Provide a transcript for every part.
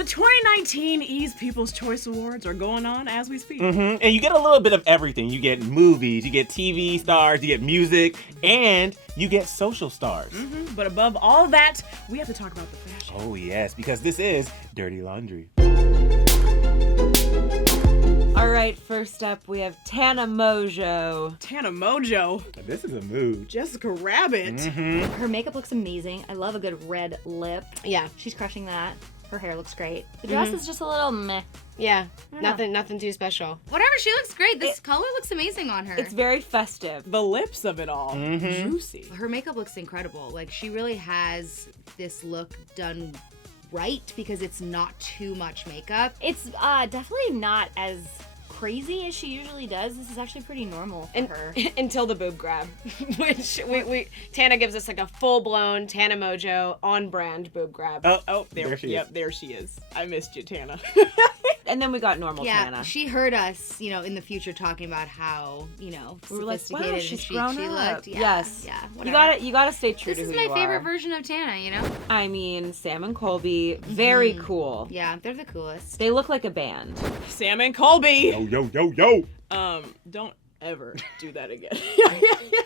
The 2019 E's People's Choice Awards are going on as we speak. And you get a little bit of everything. You get movies, you get TV stars, you get music, and you get social stars. But above all that, we have to talk about the fashion. Oh, yes, because this is Dirty Laundry. All right, first up, we have Tana Mongeau. Tana Mongeau. This is a mood. Jessica Rabbit. Her makeup looks amazing. I love a good red lip. Yeah. She's crushing that. Her hair looks great. The dress is just a little meh. Yeah, nothing too special. Whatever, she looks great. This color looks amazing on her. It's very festive. The lips of it all. Juicy. Her makeup looks incredible. Like, she really has this look done right because it's not too much makeup. It's definitely not as crazy as she usually does. This is actually pretty normal for her. Until the boob grab, which Tana gives us like a full-blown Tana Mongeau on-brand boob grab. Oh, there she is. Yep, there she is. I missed you, Tana. And then we got normal Tana. She heard us, in the future talking about how, We were like, sophisticated wow, and she's she grown looked. up. Yeah, Yes. Yeah, whatever. You gotta stay true to who you are. This is my favorite version of Tana, I mean, Sam and Colby, very cool. Yeah, they're the coolest. They look like a band. Sam and Colby. Yo. Don't ever do that again.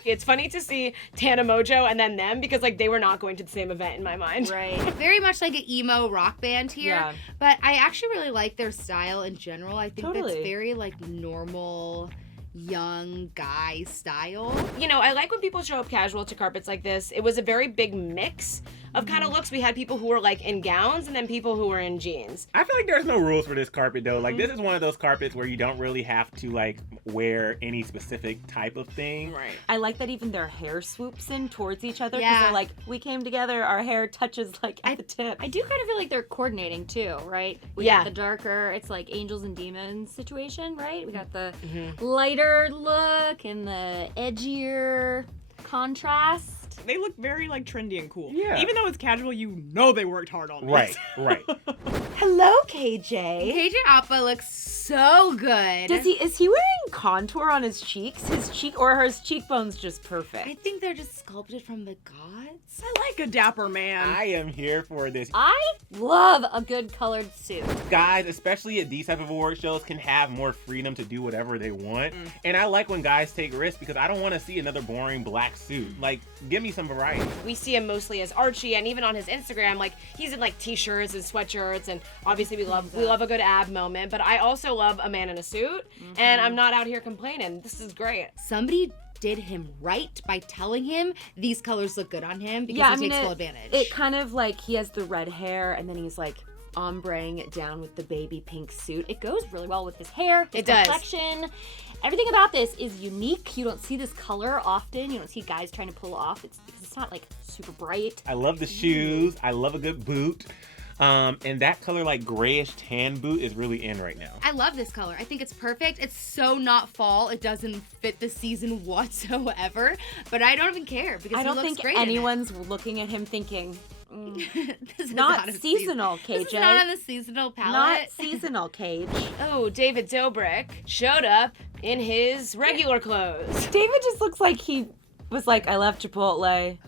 It's funny to see Tana Mongeau and then them because they were not going to the same event in my mind. Right. Very much like an emo rock band here. Yeah. But I actually really like their style in general. I think Totally. that's very normal young guy style. I like when people show up casual to carpets like this. It was a very big mix of kind of looks. We had people who were in gowns and then people who were in jeans. I feel like there's no rules for this carpet though. This is one of those carpets where you don't really have to wear any specific type of thing. Right. I like that even their hair swoops in towards each other because Yeah. they're like, we came together, our hair touches at the tip. I do kind of feel like they're coordinating too, right? We Yeah. got the darker, it's like angels and demons situation, right? We got the lighter look and the edgier contrast. They look very trendy and cool. Yeah. Even though it's casual, they worked hard on this. Right. Hello, KJ. KJ Appa looks so good. Is he wearing contour on his cheeks? Or are his cheekbones just perfect? I think they're just sculpted from the gods. I like a dapper man. I am here for this. I love a good colored suit. Guys, especially at these type of award shows, can have more freedom to do whatever they want. And I like when guys take risks because I don't want to see another boring black suit. Give me some variety. We see him mostly as Archie, and even on his Instagram, he's in t-shirts and sweatshirts, and obviously we love a good ab moment. But I also love a man in a suit, and I'm not out here complaining. This is great. Somebody did him right by telling him these colors look good on him because he takes full advantage. It kind of he has the red hair and then he's ombreing it down with the baby pink suit. It goes really well with his hair, his It does. complexion. Everything about this is unique. You don't see this color often. You don't see guys trying to pull off. It's because it's not super bright. I love the shoes. I love a good boot. And that color grayish tan boot is really in right now. I love this color. I think it's perfect. It's so not fall. It doesn't fit the season whatsoever. But I don't even care because I he don't looks think great in it. anyone's looking at him thinking, This is not a seasonal, KJ. This is not on the seasonal palette. Not seasonal, Cage. Oh, David Dobrik showed up in his regular clothes. David just looks like he was I left Chipotle.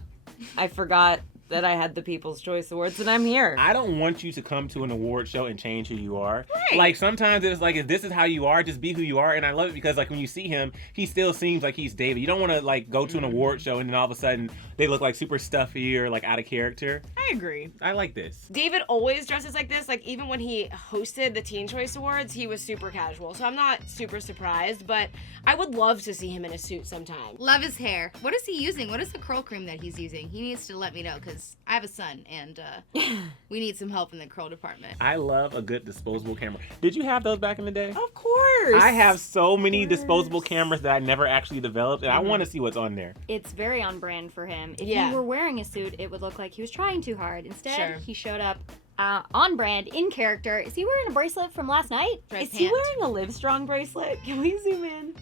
I forgot that I had the People's Choice Awards and I'm here. I don't want you to come to an award show and change who you are. Right. Sometimes it's if this is how you are, just be who you are. And I love it because when you see him, he still seems like he's David. You don't want to go to an award show and then all of a sudden they look super stuffy or out of character. I agree. I like this. David always dresses like this. Even when he hosted the Teen Choice Awards, he was super casual. So I'm not super surprised, but I would love to see him in a suit sometime. Love his hair. What is he using? What is the curl cream that he's using? He needs to let me know because I have a son and we need some help in the curl department. I love a good disposable camera. Did you have those back in the day? Of course. I have so many disposable cameras that I never actually developed, and I want to see what's on there. It's very on brand for him. If Yeah. he were wearing a suit, it would look like he was trying too hard. Instead, Sure. he showed up on brand, in character. Is he wearing a bracelet from last night? Right Is he pant. wearing a Livestrong bracelet? Can we zoom in?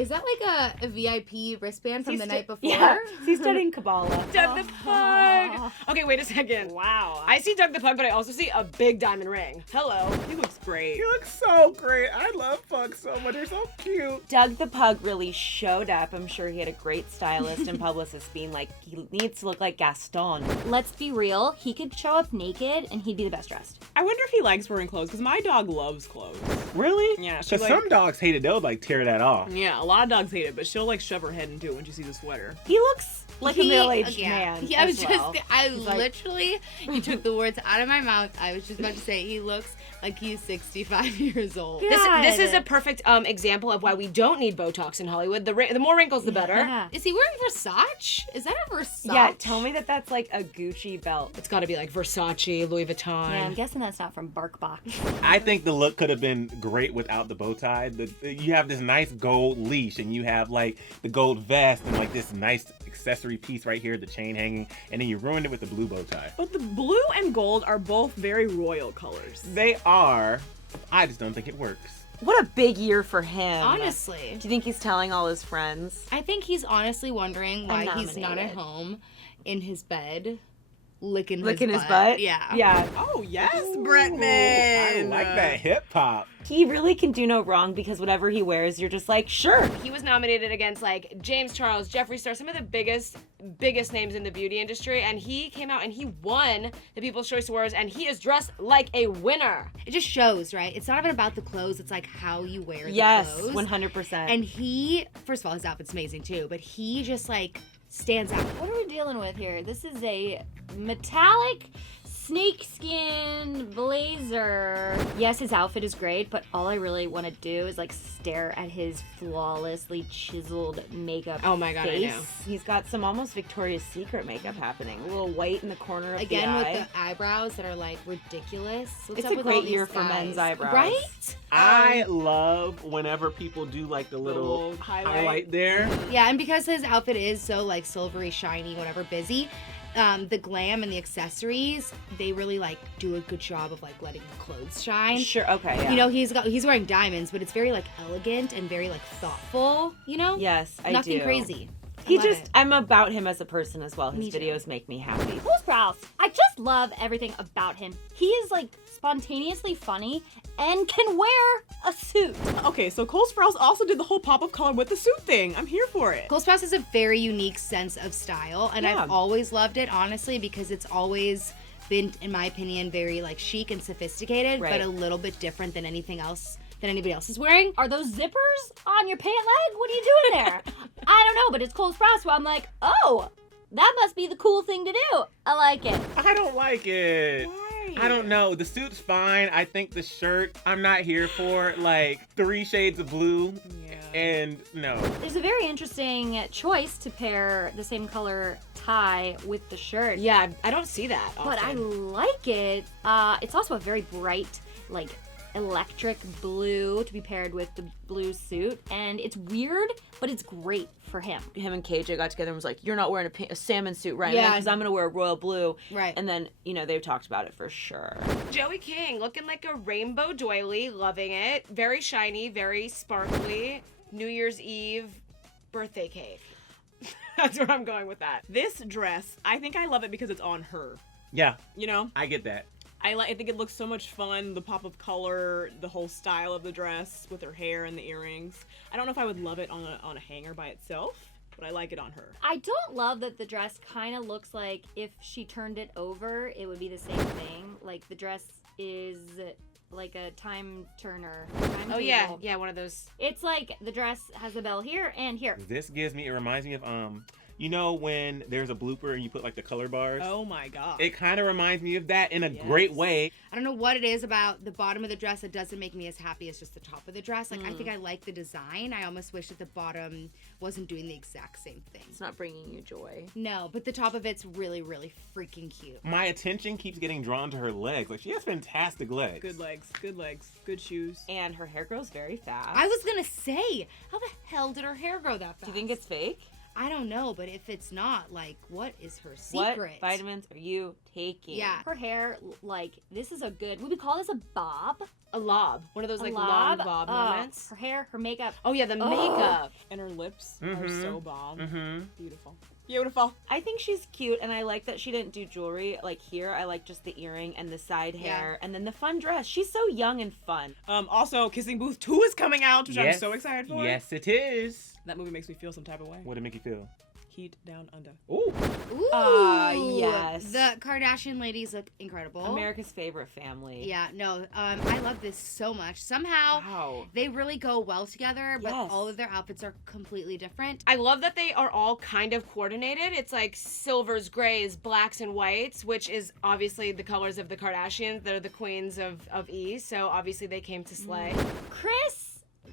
Is that like a VIP wristband from the night before? Yeah, he's studying Kabbalah. Doug the Pug. Okay, wait a second. Wow. I see Doug the Pug, but I also see a big diamond ring. Hello. He looks great. You look so great. I love pugs so much. They're so cute. Doug the Pug really showed up. I'm sure he had a great stylist and publicist being like, he needs to look like Gaston. Let's be real. He could show up naked and he'd be the best dressed. I wonder if he likes wearing clothes, because my dog loves clothes. Really? Yeah, she Because like- some dogs hate it. They'll like tear that off. Yeah, a lot of dogs hate it, but she'll like shove her head into it when she sees a sweater. He looks like a middle-aged man. Yeah, I was as just, well. I He's like- literally, you took the words out of my mouth. I was just about to say, he looks like he's 65 years old. This is a perfect example of why we don't need Botox in Hollywood. The more wrinkles, the better. Yeah. Is he wearing Versace? Is that a Versace? Yeah, tell me that that's like a Gucci belt. It's got to be like Versace, Louis Vuitton. Yeah, I'm guessing that's not from BarkBox. I think the look could have been great without the bow tie. You have this nice gold leash, and you have like the gold vest, and like this nice accessory piece right here, the chain hanging, and then you ruined it with the blue bow tie. But the blue and gold are both very royal colors. They are. I just don't think it works. What a big year for him. Honestly. Do you think he's telling all his friends? I think he's honestly wondering why I'm he's not at nominated. home in his bed licking His butt? Yeah. Yeah. Oh, yes, I Bretman. like that hip hop. He really can do no wrong because whatever he wears, you're just like, sure. He was nominated against like James Charles, Jeffree Star, some of the biggest names in the beauty industry, and he came out and he won the People's Choice Awards, and he is dressed like a winner. It just shows, right? It's not even about the clothes. It's like how you wear the Yes, clothes. 100%. And he, first of all, his outfit's amazing too, but he just like stands out. What are we dealing with here? This is a metallic snakeskin blazer. Yes, his outfit is great, but all I really want to do is like stare at his flawlessly chiseled makeup. Oh my God, I face. know. He's got some almost Victoria's Secret makeup happening. A little white in the corner of Again, the with eye. the eyebrows that are like ridiculous. What's It's up a with great all these year for guys? men's eyebrows. Right? I love whenever people do like the little little highlight. highlight there. Yeah, and because his outfit is so like silvery, shiny, whatever, busy, the glam and the accessories, they really like do a good job of like letting the clothes shine. Sure, okay, yeah. You know, he's wearing diamonds, but it's very like elegant and very like thoughtful, you know? Yes, I Nothing do. crazy. He I love just, it. I'm about him as a person as well. His Me too. videos make me happy. Cole Sprouse. I just love everything about him. He is like spontaneously funny and can wear a suit. Okay, so Cole Sprouse also did the whole pop of color with the suit thing. I'm here for it. Cole Sprouse has a very unique sense of style, and Yeah. I've always loved it, honestly, because it's always been, in my opinion, very like chic and sophisticated, Right. but a little bit different than anything else that anybody else is wearing. Are those zippers on your pant leg? What are you doing there? I don't know, but it's Cole Sprouse, so I'm like, oh, that must be the cool thing to do. I like it. I don't like it. I don't know. The suit's fine. I think the shirt, I'm not here for. Like 3 shades of blue. Yeah. And no. There's a very interesting choice to pair the same color tie with the shirt. Yeah, I don't see that often. But I like it. It's also a very bright, like, electric blue to be paired with the blue suit. And it's weird, but it's great for him. Him and KJ got together and was like, you're not wearing a salmon suit right now Yeah. because I'm going to wear a royal blue. Right. And then, you know, they've talked about it for sure. Joey King looking like a rainbow doily, loving it. Very shiny, very sparkly. New Year's Eve birthday cake. That's where I'm going with that. This dress, I think I love it because it's on her. Yeah, You know? I get that. I think it looks so much fun, the pop of color, the whole style of the dress with her hair and the earrings. I don't know if I would love it on a hanger by itself, but I like it on her. I don't love that the dress kind of looks like if she turned it over, it would be the same thing. Like the dress is like a time turner. Oh yeah, timetable. yeah, one of those. It's like the dress has a bell here and here. This it reminds me of you know when there's a blooper and you put like the color bars? Oh my god. It kind of reminds me of that in a great way. I don't know what it is about the bottom of the dress that doesn't make me as happy as just the top of the dress. Like, I think I like the design. I almost wish that the bottom wasn't doing the exact same thing. It's not bringing you joy. No, but the top of it's really, really freaking cute. My attention keeps getting drawn to her legs. Like, she has fantastic legs. Good legs, good shoes. And her hair grows very fast. I was gonna say, how the hell did her hair grow that fast? Do you think it's fake? I don't know, but if it's not, like, what is her What secret? vitamins are you taking? Yeah. Her hair, like, this is a good, would we call this a bob? A lob. One of those, like, A long lob? bob Oh, moments. her hair, her makeup. Oh, yeah, the makeup. And her lips are Mhm. so bomb. Mm-hmm. Beautiful. Beautiful. I think she's cute, and I like that she didn't do jewelry. Like here, I like just the earring and the side hair, and then the fun dress. She's so young and fun. Also, Kissing Booth 2 is coming out, which I'm so excited for. Yes, it is. That movie makes me feel some type of way. What did it make you feel? Heat Down Under. Ooh. Ooh. Yes. The Kardashian ladies look incredible. America's favorite family. Yeah, no, I love this so much. Somehow, Wow. they really go well together, but Yes. all of their outfits are completely different. I love that they are all kind of coordinated. It's like silvers, grays, blacks, and whites, which is obviously the colors of the Kardashians. They're the queens of E, so obviously they came to slay. Chris,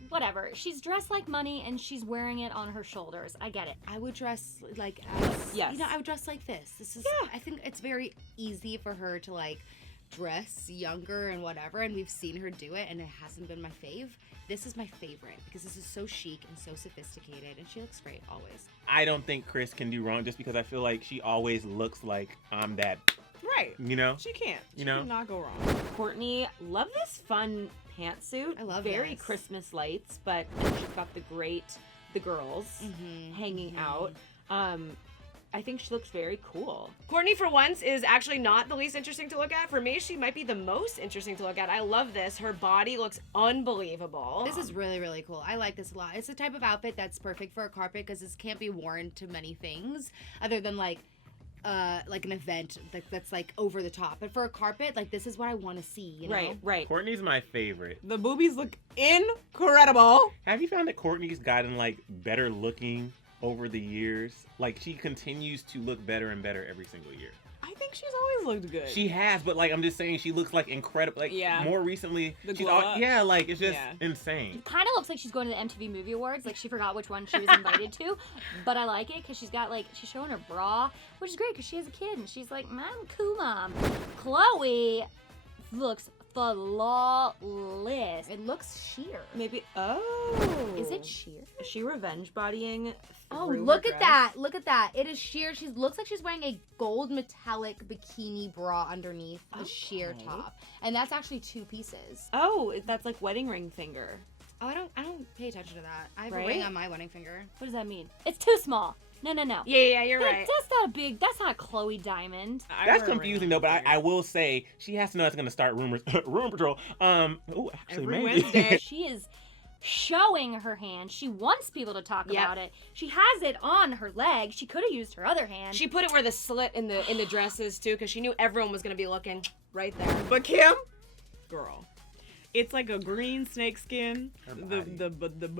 whatever. She's dressed like money and she's wearing it on her shoulders. I get it. I would dress like, as, Yes. you know, I would dress like this. This is, I think it's very easy for her to like dress younger and whatever, and we've seen her do it, and it hasn't been my fave. This is my favorite because this is so chic and so sophisticated, and she looks great always. I don't think Chris can do wrong just because I feel like she always looks like I'm that, Right. you know? She can't. She You know? cannot go wrong. Courtney, love this fun pantsuit. I love Very this. Christmas lights, but she's got the girls hanging out. I think she looks very cool. Courtney, for once, is actually not the least interesting to look at. For me, she might be the most interesting to look at. I love this. Her body looks unbelievable. This is really, really cool. I like this a lot. It's the type of outfit that's perfect for a carpet because this can't be worn to many things other than like an event that's like over the top. But for a carpet, like this is what I want to see, you know? Right. Courtney's my favorite. The boobies look incredible. Have you found that Courtney's gotten like better looking over the years? Like she continues to look better and better every single year. I think she's always looked good. She has, but like I'm just saying, she looks like incredible. Like Yeah. more recently, The she's glow up. yeah, like it's just Yeah. insane. Kind of looks like she's going to the MTV Movie Awards. Like she forgot which one she was invited to, but I like it because she's got like she's showing her bra, which is great because she has a kid and she's like, "Mom, cool, mom." Chloe looks flawless. It looks sheer. Maybe. Is it sheer? Is she revenge bodying? Oh, through look her at dress? that. Look at that. It is sheer. She looks like she's wearing a gold metallic bikini bra underneath a sheer Okay. top. And that's actually 2 pieces. Oh, that's like wedding ring finger. Oh, I don't pay attention to that. I have Right? a ring on my wedding finger. What does that mean? It's too small. No. Yeah, you're right. That's not a big. That's not a Chloe diamond. I That's wear a ring confusing on though, my but finger. I will say she has to know it's gonna start rumors, rumor patrol. Oh, actually Every maybe. Wednesday. She is showing her hand. She wants people to talk Yep. about it. She has it on her leg. She could have used her other hand. She put it where the slit in the dresses too, because she knew everyone was gonna be looking right there. But Kim, girl, it's like a green snake skin. Her The body.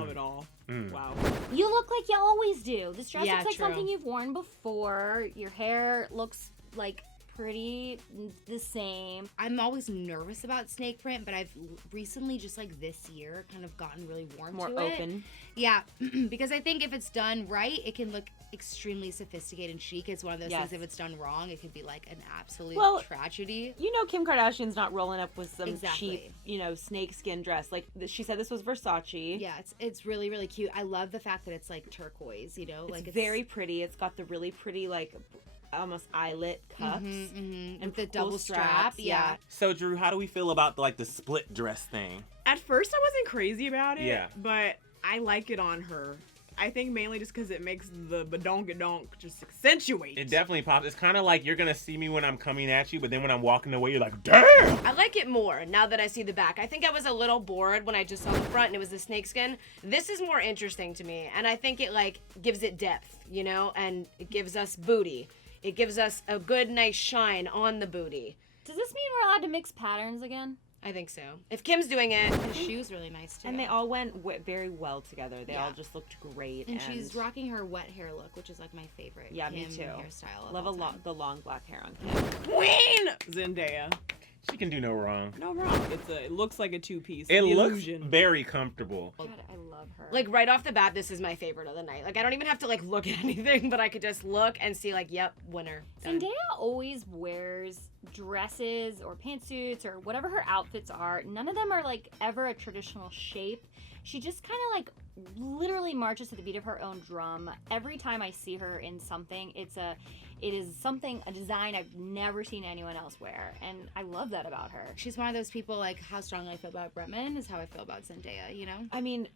of it all. Mm. Wow. You look like you always do. This dress Yeah, looks like true. something you've worn before. Your hair looks like pretty the same. I'm always nervous about snake print, but I've recently, just like this year, kind of gotten really warm More to it. open. Yeah, because I think if it's done right, it can look extremely sophisticated and chic. It's one of those Yes. things, if it's done wrong, it could be like an absolute Well, tragedy. You know Kim Kardashian's not rolling up with some Exactly. cheap, snake skin dress. Like she said this was Versace. Yeah, it's really, really cute. I love the fact that it's like turquoise, It's like very pretty. It's got the really pretty like almost eyelet cuffs. and and the cool double strap. straps, Yeah. So Drew, how do we feel about like the split dress thing? At first, I wasn't crazy about it. Yeah. But I like it on her. I think mainly just because it makes the badonkadonk just accentuate. It definitely pops. It's kind of like you're gonna see me when I'm coming at you, but then when I'm walking away, you're like, damn. I like it more now that I see the back. I think I was a little bored when I just saw the front and it was the snakeskin. This is more interesting to me, and I think it like gives it depth, and it gives us booty. It gives us a good, nice shine on the booty. Does this mean we're allowed to mix patterns again? I think so. If Kim's doing it, The shoe's really nice too. And they all went very well together. They all Yeah. just looked great. And she's rocking her wet hair look, which is like my favorite. Yeah, me Kim too. Hairstyle. of Love all time. the long black hair on Kim. Queen Zendaya. She can do no wrong. No wrong. It looks like a 2-piece. It looks illusion. very comfortable. God, I love love her. Like right off the bat, this is my favorite of the night. Like I don't even have to like look at anything, but I could just look and see like, yep, winner. Done. Zendaya always wears dresses or pantsuits or whatever her outfits are. None of them are like ever a traditional shape. She just kind of like literally marches to the beat of her own drum. Every time I see her in something, it is a design I've never seen anyone else wear, and I love that about her. She's one of those people, like, how strongly I feel about Bretman is how I feel about Zendaya, you know? I mean,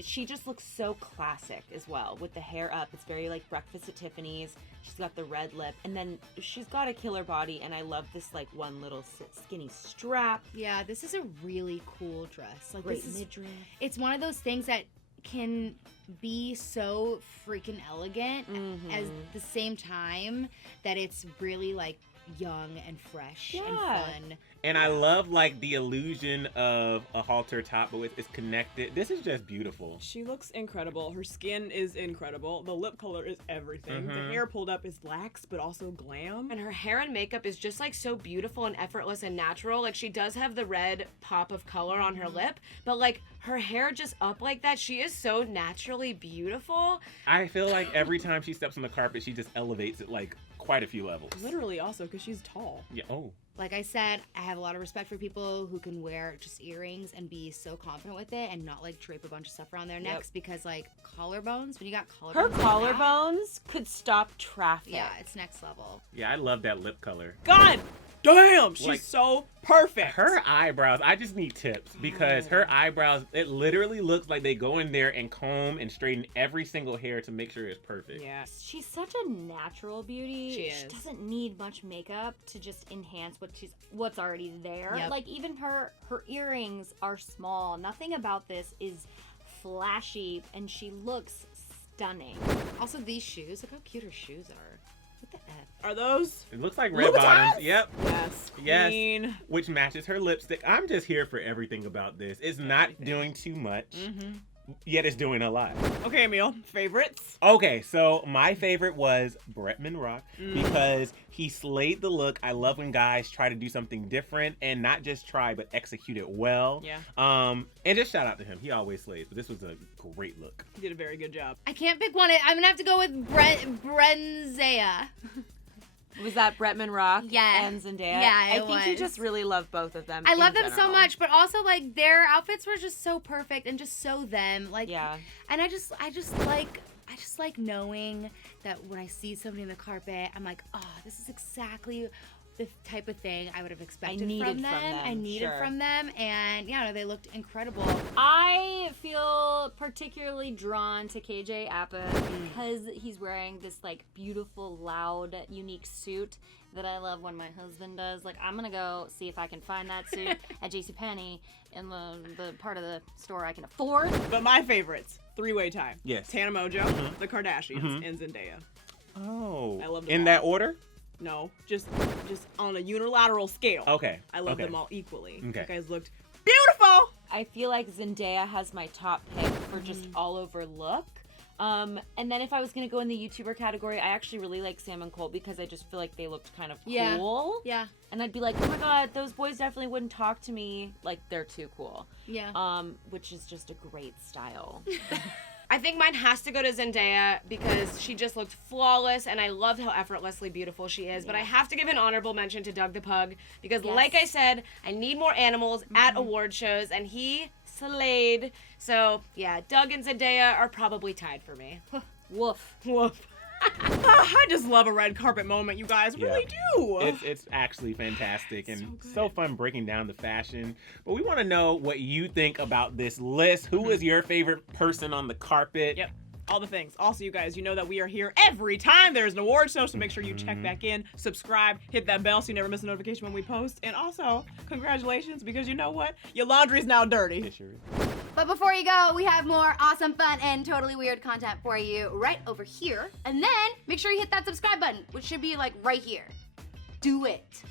she just looks so classic as well with the hair up. It's very like Breakfast at Tiffany's. She's got the red lip, and then she's got a killer body, and I love this like one little skinny strap. Yeah, this is a really cool dress. Like, Great this is, midriff. it's one of those things that can be so freaking elegant at the same time that it's really like young and fresh and fun. And I love like the illusion of a halter top, but it's connected. This is just beautiful. She looks incredible. Her skin is incredible. The lip color is everything. The hair pulled up is lax, but also glam. And her hair and makeup is just like so beautiful and effortless and natural. Like she does have the red pop of color on her lip, but like her hair just up like that. She is so naturally beautiful. I feel like every time she steps on the carpet, she just elevates it like quite a few levels. Literally also because she's tall. Yeah. Oh. Like I said, I have a lot of respect for people who can wear just earrings and be so confident with it and not like drape a bunch of stuff around their necks because like collarbones, when you got collarbones. Her like that, collarbones could stop traffic. yeah, it's next level. Yeah, I love that lip color. God damn, she's Like, so perfect. Her eyebrows, I just need tips because her eyebrows, it literally looks like they go in there and comb and straighten every single hair to make sure it's perfect. Yeah. She's such a natural beauty. She is. She doesn't need much makeup to just enhance what's already there. Yep. Like even her earrings are small. Nothing about this is flashy, and she looks stunning. Also, these shoes, look how cute her shoes are. What the F? Are those? It looks like red bottoms. Yep. Yes. Yes. Queen. Which matches her lipstick. I'm just here for everything about this. It's not doing too much, yet it's doing a lot. Okay, Emile. Favorites? Okay, so my favorite was Bretman Rock because he slayed the look. I love when guys try to do something different and not just try, but execute it well. Yeah. And just shout out to him. He always slays, but this was a great look. You did a very good job. I can't pick one. I'm gonna have to go with Brenzea. Was that Bretman Rock Yeah. and Zendaya? Yeah, I it think you was. just really love both of them. I in love them so general. much, but also like their outfits were just so perfect and just so them. Like, Yeah. and I just like knowing that when I see somebody in the carpet, I'm like, oh, this is exactly the type of thing I would have expected needed from them. from them, I needed sure. from them, and yeah, no, they looked incredible. I feel particularly drawn to KJ Apa because he's wearing this like beautiful, loud, unique suit that I love when my husband does. Like, I'm gonna go see if I can find that suit at JCPenney in the part of the store I can afford. But my favorites, three-way tie. Yes. Tana Mongeau, the Kardashians, and Zendaya. Oh. I love them In all. that order? No, just on a unilateral scale. Okay. I love okay. them all equally. Okay. You guys looked beautiful. I feel like Zendaya has my top pick for just all over look. And then if I was gonna go in the YouTuber category, I actually really like Sam and Colby because I just feel like they looked kind of Yeah. cool. Yeah, And I'd be like, oh my god, those boys definitely wouldn't talk to me. Like, they're too cool. yeah. Which is just a great style. I think mine has to go to Zendaya because she just looked flawless and I loved how effortlessly beautiful she is. But I have to give an honorable mention to Doug the Pug because like I said, I need more animals at award shows and he slayed. So yeah, Doug and Zendaya are probably tied for me. Woof. Woof. I just love a red carpet moment, you guys. Yeah. Really do. It's actually fantastic and so fun breaking down the fashion. But we want to know what you think about this list. Who is your favorite person on the carpet? Yep. All the things. Also, you guys, you know that we are here every time there's an award show, so make sure you check back in, subscribe, hit that bell so you never miss a notification when we post. And also, congratulations, because you know what? Your laundry's now dirty. It sure is. But before you go, we have more awesome, fun, and totally weird content for you right over here. And then make sure you hit that subscribe button, which should be like right here. Do it.